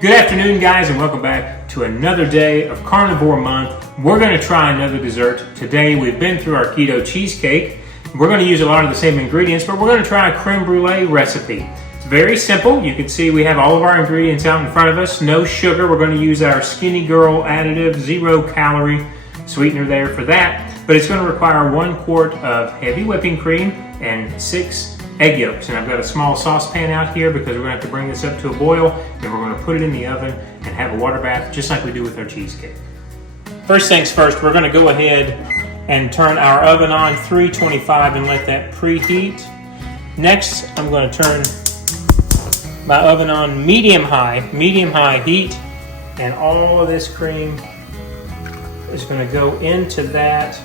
Good afternoon, guys, and welcome back to another day of Carnivore Month. We're going to try another dessert. Today we've been through our keto cheesecake. We're going to use a lot of the same ingredients, but we're going to try a creme brulee recipe. It's very simple. You can see we have all of our ingredients out in front of us. No sugar. We're going to use our Skinny Girl additive, 0-calorie sweetener there for that. But it's going to require 1 quart of heavy whipping cream and 6 egg yolks. And I've got a small saucepan out here because we're going to have to bring this up to a boil, and we're going to put it in the oven and have a water bath just like we do with our cheesecake. First things first, we're going to go ahead and turn our oven on 325 and let that preheat. Next, I'm going to turn my oven on medium-high heat, and all of this cream is going to go into that.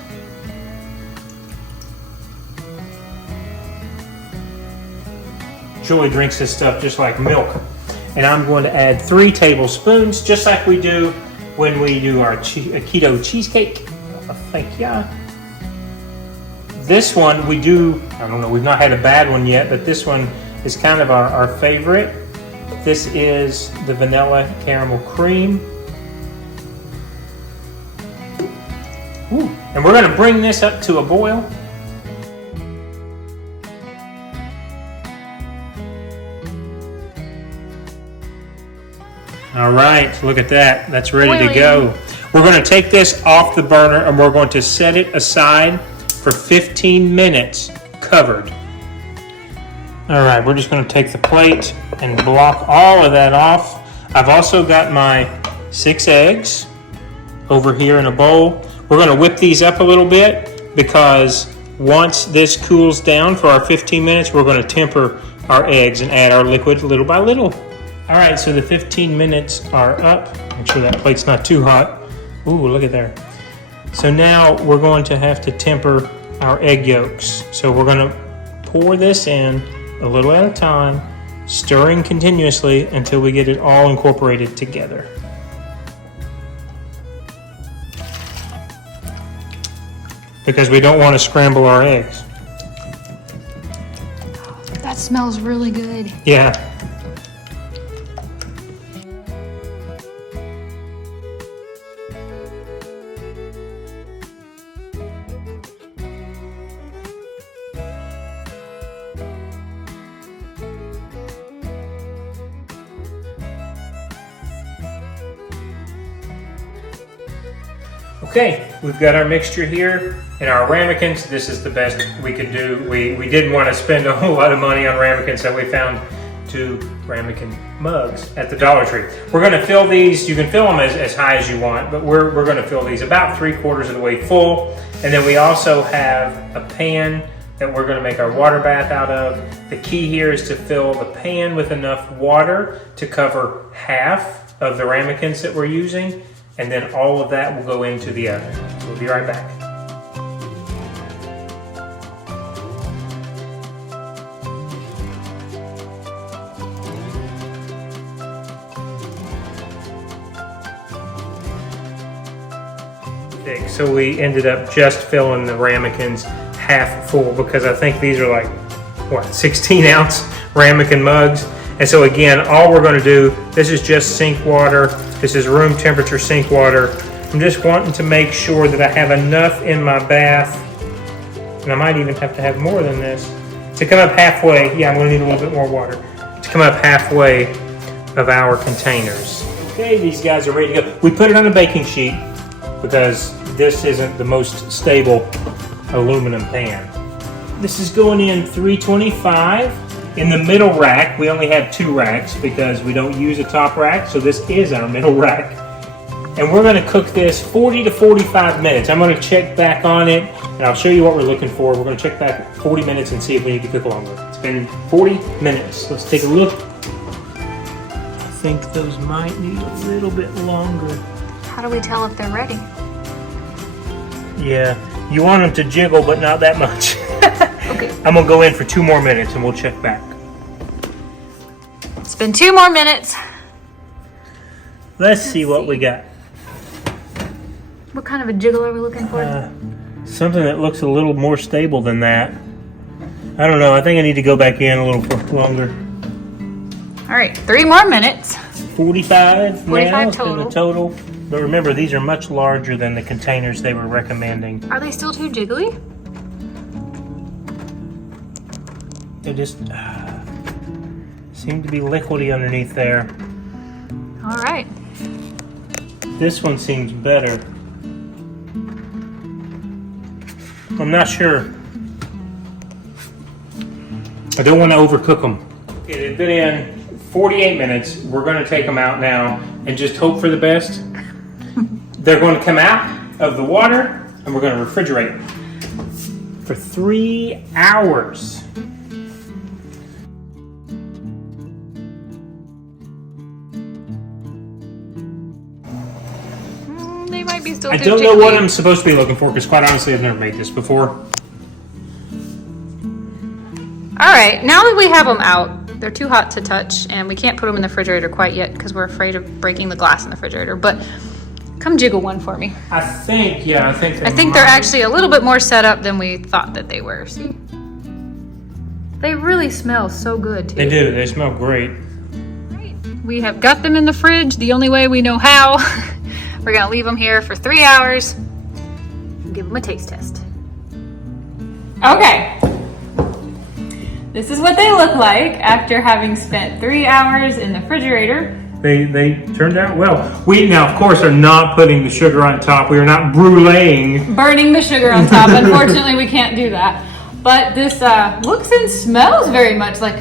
Julie drinks this stuff just like milk. And I'm going to add 3 tablespoons, just like we do when we do our keto cheesecake. Thank ya. This one we do, I don't know, we've not had a bad one yet, but this one is kind of our favorite. This is the vanilla caramel cream. Ooh. And we're going to bring this up to a boil. All right, look at that. That's ready to go. We're going to take this off the burner and we're going to set it aside for 15 minutes covered. All right, we're just going to take the plate and block all of that off. I've also got my 6 eggs over here in a bowl. We're going to whip these up a little bit because once this cools down for our 15 minutes, we're going to temper our eggs and add our liquid little by little. All right, so the 15 minutes are up. Make sure that plate's not too hot. Ooh, look at there. So now we're going to have to temper our egg yolks. So we're going to pour this in a little at a time, stirring continuously until we get it all incorporated together. Because we don't want to scramble our eggs. That smells really good. Yeah. Okay, we've got our mixture here and our ramekins. This is the best we could do. We didn't want to spend a whole lot of money on ramekins, so we found 2 ramekin mugs at the Dollar Tree. We're going to fill these. You can fill them as high as you want, but we're going to fill these about 3/4 of the way full. And then we also have a pan that we're going to make our water bath out of. The key here is to fill the pan with enough water to cover half of the ramekins that we're using. And then all of that will go into the oven. So we'll be right back. So we ended up just filling the ramekins half full because I think these are like, what, 16-ounce ramekin mugs. And so again, all we're going to do, this is just sink water. This is room temperature sink water. I'm just wanting to make sure that I have enough in my bath, and I might even have to have more than this, to come up halfway. Yeah, I'm going to need a little bit more water. To come up halfway of our containers. Okay, these guys are ready to go. We put it on a baking sheet because this isn't the most stable aluminum pan. This is going in 325. In the middle rack, we only have 2 racks because we don't use a top rack, so this is our middle rack. And we're going to cook this 40 to 45 minutes. I'm going to check back on it, and I'll show you what we're looking for. We're going to check back 40 minutes and see if we need to cook longer. It's been 40 minutes. Let's take a look. I think those might need a little bit longer. How do we tell if they're ready? Yeah, you want them to jiggle, but not that much. Okay. I'm going to go in for 2 more minutes, and we'll check back. It's been 2 more minutes. Let's see what we got. What kind of a jiggle are we looking for? Something that looks a little more stable than that. I don't know. I think I need to go back in a little longer. All All right, 3 more minutes. 45 now 45 is the total. But remember, these are much larger than the containers they were recommending. Are they still too jiggly? They just seem to be liquidy underneath there. All right. This one seems better. I'm not sure. I don't want to overcook them. Okay, they've been in 48 minutes. We're going to take them out now and just hope for the best. They're going to come out of the water and we're going to refrigerate for 3 hours. They might be still I too don't know jiggly. what I'm supposed to be looking for because quite honestly I've never made this before. All right, now that we have them out, they're too hot to touch and we can't put them in the refrigerator quite yet because we're afraid of breaking the glass in the refrigerator, but come jiggle one for me. I think they're actually a little bit more set up than we thought that they were. See? They really smell so good too. They do, they smell great. Right. We have got them in the fridge the only way we know how. We're gonna leave them here for 3 hours and give them a taste test. Okay. This is what they look like after having spent 3 hours in the refrigerator. They turned out well. We now, of course, are not putting the sugar on top. We are not brûléing. Burning the sugar on top. Unfortunately, we can't do that. But this looks and smells very much like,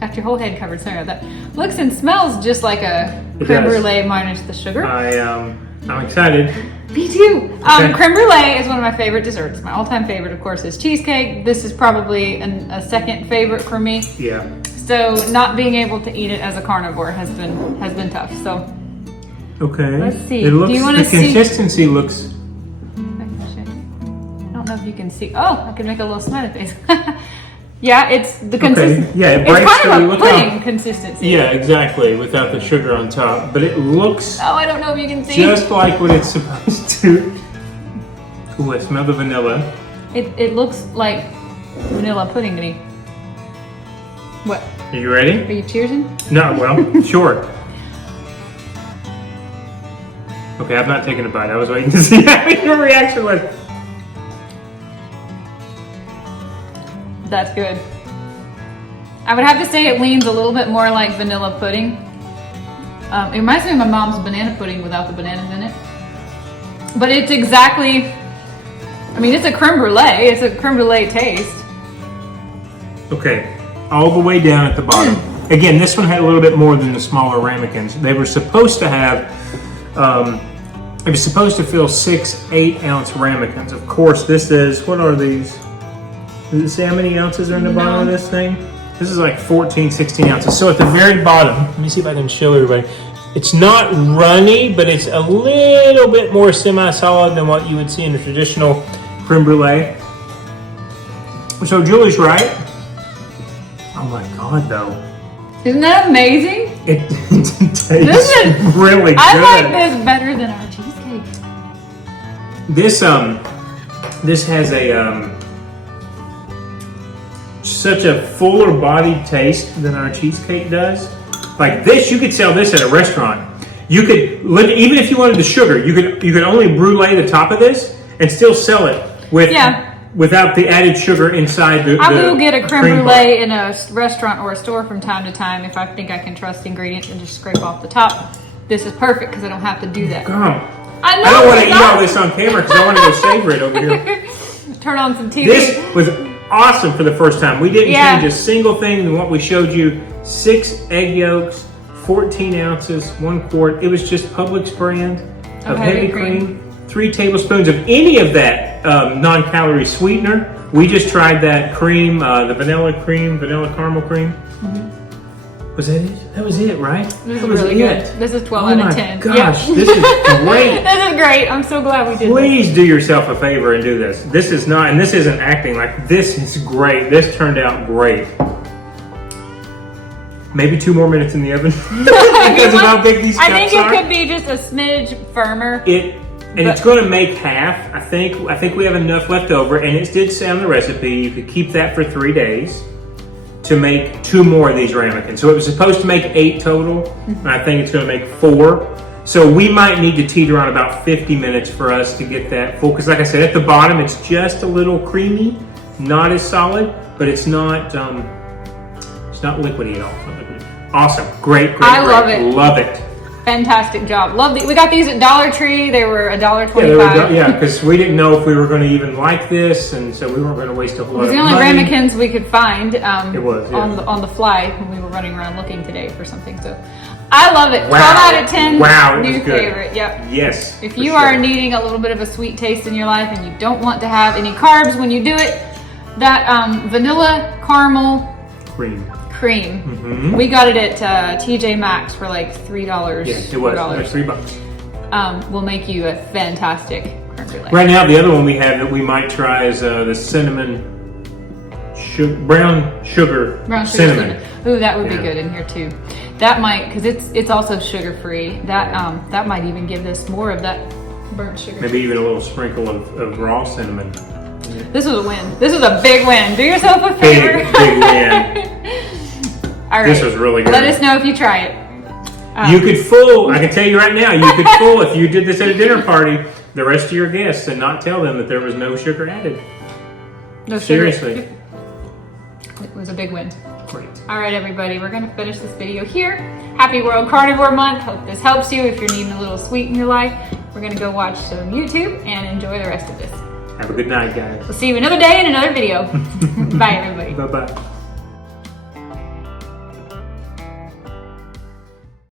got your whole head covered, sorry about that. Looks and smells just like a creme brulee minus the sugar. I'm excited. Me too. Okay. Creme brulee is one of my favorite desserts. My all-time favorite, of course, is cheesecake. This is probably a second favorite for me. Yeah. So not being able to eat it as a carnivore has been tough. So okay. let's see. It looks, Do you want to see? The consistency looks. I don't know if you can see. Oh, I can make a little smiley face. Yeah, it's the consistency. Okay. Yeah, it it's breaks kind of a through. pudding consistency. Yeah, exactly. Without the sugar on top, but it looks Oh, I don't know if you can see. just like what it's supposed to. Ooh, I smell the vanilla. It looks like vanilla pudding to me. What? Are you ready? Are you cheersing? No, well, sure. Okay, I've not taken a bite. I was waiting to see how your reaction was. That's good. I would have to say it leans a little bit more like vanilla pudding. It reminds me of my mom's banana pudding without the bananas in it. But it's exactly, I mean, it's a creme brulee. It's a creme brulee taste. Okay, all the way down at the bottom. Again, this one had a little bit more than the smaller ramekins. They were supposed to have, it was supposed to fill 6 8-ounce ramekins. Of course, this is, what are these? Does it say how many ounces are in the bottom of this thing? This is like 14, 16 ounces. So at the very bottom, let me see if I can show everybody. It's not runny, but it's a little bit more semi-solid than what you would see in the traditional creme brulee. So Julie's right. Oh my God, though. Isn't that amazing? It tastes This is really good. I like this better than our cheesecake. This has a such a fuller bodied taste than our cheesecake does. Like this, you could sell this at a restaurant. You could, even if you wanted the sugar, you could only brulee the top of this and still sell it without the added sugar inside the. I will get a creme brulee bar. in a restaurant or a store from time to time if I think I can trust ingredients and just scrape off the top. This is perfect because I don't have to do that. God. I know. I don't want to eat all this on camera because I want to go savor it over here. Turn on some TV. This was awesome for the first time. We didn't change a single thing in what we showed you. 6 egg yolks, 14 ounces, 1 quart. It was just Publix brand of heavy cream. 3 tablespoons of any of that non-calorie sweetener. We just tried that cream, the vanilla caramel cream. Mm-hmm. Was that it? That was it, right? This is really good. This is 12 out of 10. Gosh, this is great. This is great. I'm so glad we did Please do yourself a favor and do this. This is not, and this isn't acting like, this is great. This turned out great. Maybe 2 more minutes in the oven because of how big these cups are. I think it could be just a smidge firmer. It's going to make half. I think we have enough left over, and it did say on the recipe you could keep that for 3 days. to make 2 more of these ramekins. So it was supposed to make 8 total, and I think it's gonna make 4. So we might need to teeter on about 50 minutes for us to get that full, because like I said, at the bottom, it's just a little creamy, not as solid, but it's not liquidy at all. It's not liquidy. Awesome, great. I love it. Love it. Fantastic job. Love we got these at Dollar Tree. They were $1.25. Yeah, because we didn't know if we were going to even like this, and so we weren't going to waste a whole lot of money. It was the only ramekins we could find. It was, yeah. on the fly when we were running around looking today for something. So I love it. Wow. 12 out of 10. Wow, it new was good. favorite. Yep. Yes. If you are needing a little bit of a sweet taste in your life and you don't want to have any carbs when you do it, that vanilla caramel cream. We got it at TJ Maxx for like $3. Yeah, it was. It was $3. Will make you a fantastic creme brulee. Right now, the other one we have that we might try is the cinnamon, brown sugar cinnamon. Ooh, that would be good in here too. That might, because it's also sugar free. That might even give this more of that burnt sugar. Maybe even a little sprinkle of raw cinnamon. This was a win. This was a big win. Do yourself a favor. Big win. All right. This was really good. Let us know if you try it. You could fool, I can tell you right now, you could fool if you did this at a dinner party, the rest of your guests and not tell them that there was no sugar added. No sugar. Seriously. It was a big win. Great. All right, everybody, we're going to finish this video here. Happy World Carnivore Month. Hope this helps you if you're needing a little sweet in your life. We're going to go watch some YouTube and enjoy the rest of this. Have a good night, guys. We'll see you another day in another video. Bye, everybody. Bye-bye.